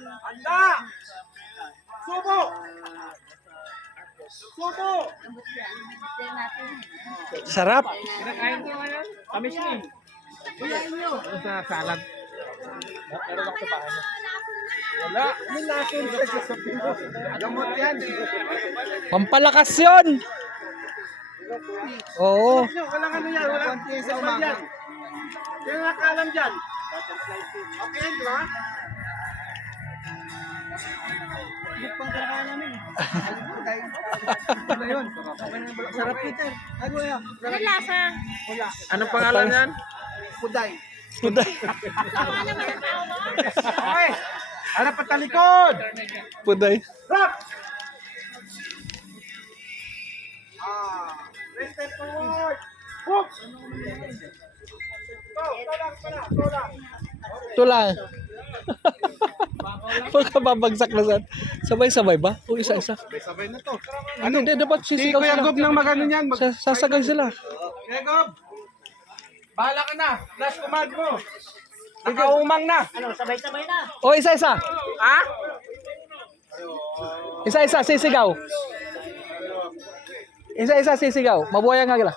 Handa! Subo! Subo! Sarap. Kinakain ko ngayon? Tamis ni. Sa salad. Meron ako sa bahay. Wala. May lason sa Pino. Gamot yan. Pampalakas yun. Oo. Walang ano yan. Walang sa umaga. Kaya nakalam dyan. Okay, di ba? Ano yun? Sarap Peter. Ano yan? Ano lasa? Anong pangalan yan? Puday. Puday. Tama naman ang tao mo. Okay. Harap at talikod. Puday. Rock! Let's step forward. Hook! Go lang. Ito lang. Pagkababagsak na saan. Sabay-sabay ba? O isa-isa? Sabay na to. Hindi, dapat Si sisigaw Kuya sila. Gob nang magano niyan. Sasagay sila. Kuya Gob! Bahala ka na. Last command mo. Nakaumang na. Ano, sabay-sabay na. O isa-isa. Ha? Isa-isa, sisigaw. Isa-isa, sisigaw. Mabuhay nga gila.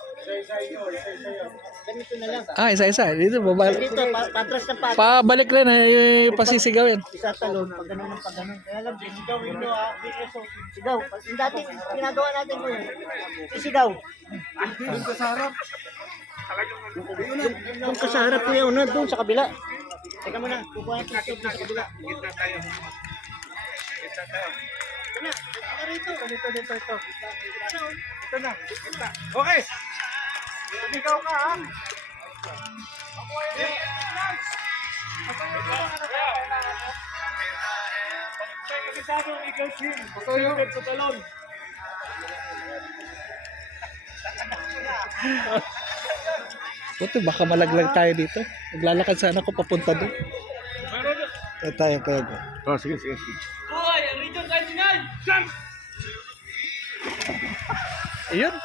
Ganito na lang. Isa-isa. Dito, babalik. Dito, patras ng patras. Pabalik rin, pasisigaw yan. Isa talon, pag ganun ng pag ganun. Kaya lang, sigaw ito ha. Sigaw. Yung dati, ginagawa natin ko yun. Sigaw. Doon ka sa harap. Doon ka sa harap ko yun, doon sa kabila. Teka muna, kukuha natin ito doon sa kabila. Gitna tayo. Ano, ano rito? Dito. Ito na. Gitna. Okay. Sigaw ka ha. Puto, baka malaglag tayo dito. Maglalakad sana ako papunta doon. Tayo, kaya go. Oh, sige. Ayun.